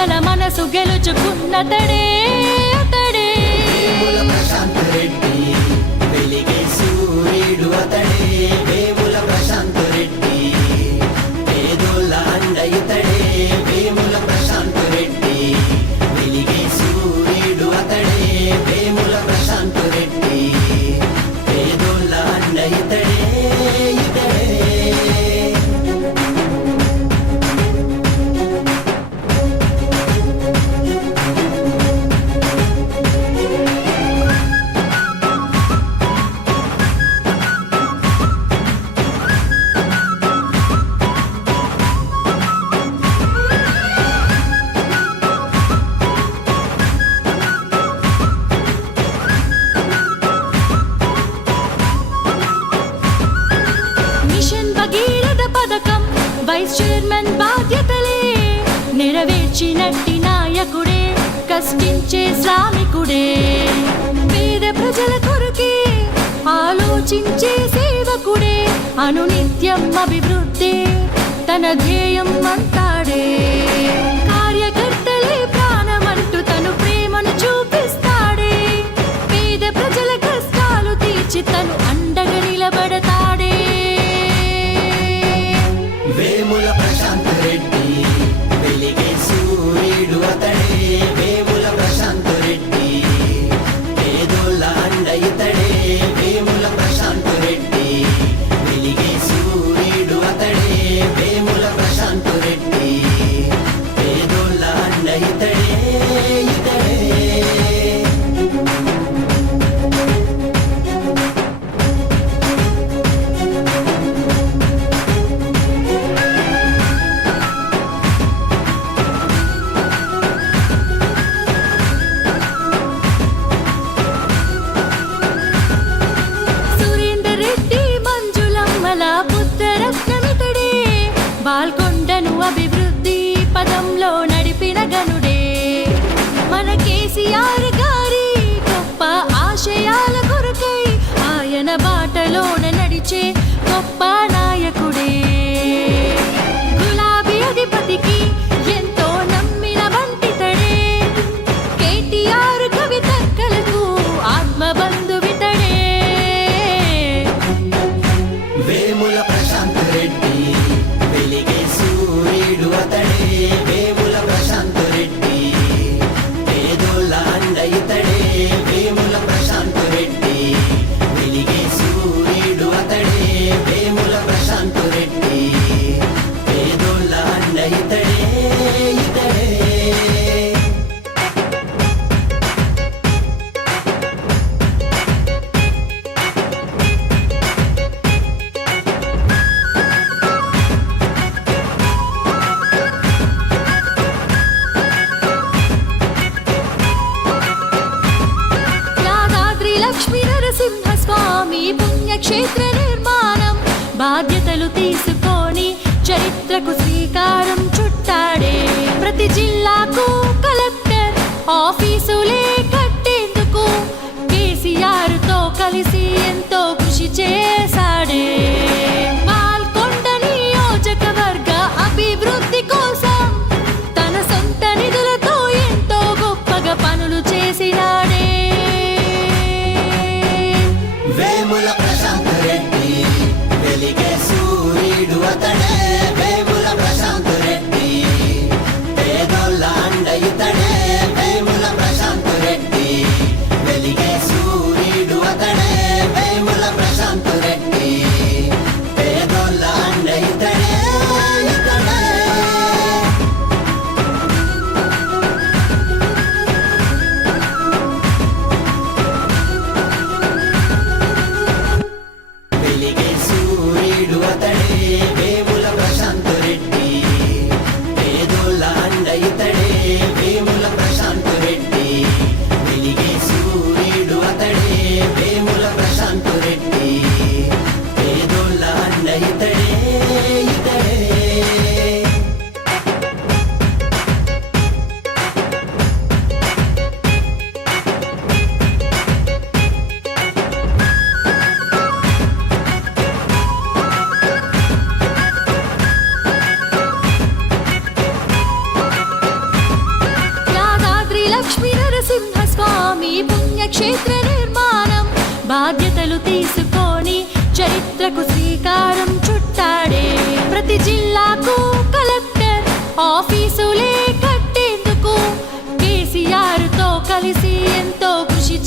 ప్రజల మనసు గెలుచుకున్నతడే అతడే. వేముల ప్రశాంత్ రెడ్డి వెలిగే సూర్యుడు అతడే. వేముల ప్రశాంత్ రెడ్డి పేదోళ్ళ అండ ఇతడే. వేముల ప్రశాంత్ రెడ్డి వెలిగే సూర్యుడు అతడే. వేముల ప్రశాంత్ రెడ్డి పేదోళ్ళ అండ ఇతడే ఇతడే. మిషన్ భగీరథ పథకం వైస్ చైర్మన్ బాధ్యతలే నెరవేర్చినట్టి నాయకుడే, కష్టించే శ్రామికుడే. పేద ప్రజల కొరకే ఆలోచించే సేవకుడే, అనునిత్యం అభివృద్ధి తన ధ్యేయం అంటాడే. కార్యకర్తలే ప్రాణమంటూ తను ప్రేమను చూపిస్తాడే. పేద ప్రజల కష్టాలు తీర్చి తను అండగా నిలబడతాడే. వేముల ప్రశాంత్ రెడ్డి వెలిగే సూర్యుడు అతడే. వేముల ప్రశాంత్ రెడ్డి పేదోళ్ళ అండ ఇతడే. వేముల ప్రశాంత్ రెడ్డి వెలిగే సూర్యుడు అతడే. వేముల ప్రశాంత్ రెడ్డి పేదోళ్ళ అండ ఇతడే ఇతడే. సురేందర్ రెడ్డి మంజులమ్మల పుత్రరత్నమితడే. బాల్కొండను అభివృద్ధి పదంలో నడిపిన గనుడే. మన కేసీఆర్ గారి గొప్ప ఆశయాల కొరకై ఆయన బాటలోన నడిచే గొప్ప నాయకుడే. గులాబీ అధిపతికి ఎంతో నమ్మిన వంటితడే. కేటీఆర్ కవితక్కలకు ఆత్మబంధువితడే. వేముల ప్రశాంత్ రెడ్డి వెలిగే సూర్యుడు అతడే. వేముల ప్రశాంత్ రెడ్డి పేదోళ్ళ అండ ఇతడే. వేముల ప్రశాంత్ రెడ్డి వెలిగే సూర్యుడు అతడే. వేముల ప్రశాంత్ రెడ్డి పేదోళ్ళ అండ ఇతడే ఇతడే. యాదాద్రి లక్ష్మీ నరసింహస్వామి పుణ్యక్షేత్ర నిర్మాణం బాధ్యతలు తీసుకొని చరిత్రకు శ్రీకారం చుట్టాడే. ప్రతి జిల్లాకు కలెక్టర్ ఆఫీసులే కట్టేందుకు కేసీఆర్ తో కలిసి ఎంతో కృషి చేశాడే. బాల్కొండ నియోజకవర్గ అభివృద్ధి కోసం తన సొంత నిధులతో ఎంతో గొప్పగా పనులు చేసినాడే. వేముల ప్రశాంత్ రెడ్డి వెలిగే సూర్యుడు అతడే. వేముల ప్రశాంత్ రెడ్డి పేదోళ్ళ అండ ఇతడే. వేముల ప్రశాంత్ రెడ్డి వెలిగే సూర్యుడు అతడే. వేముల ప్రశాంత్ రెడ్డి పేదోళ్ళ అండ ఇతడే ఇతడే. వెలిగే సూర్యుడు అతడే. వేముల బాధ్యతలు తీసుకొని చరిత్రకు శ్రీకారం చుట్టాడే. ప్రతి జిల్లాకు కలెక్టర్ ఆఫీసులే కట్టేందుకు కేసీఆర్ తో కలిసి ఎంతో కృషి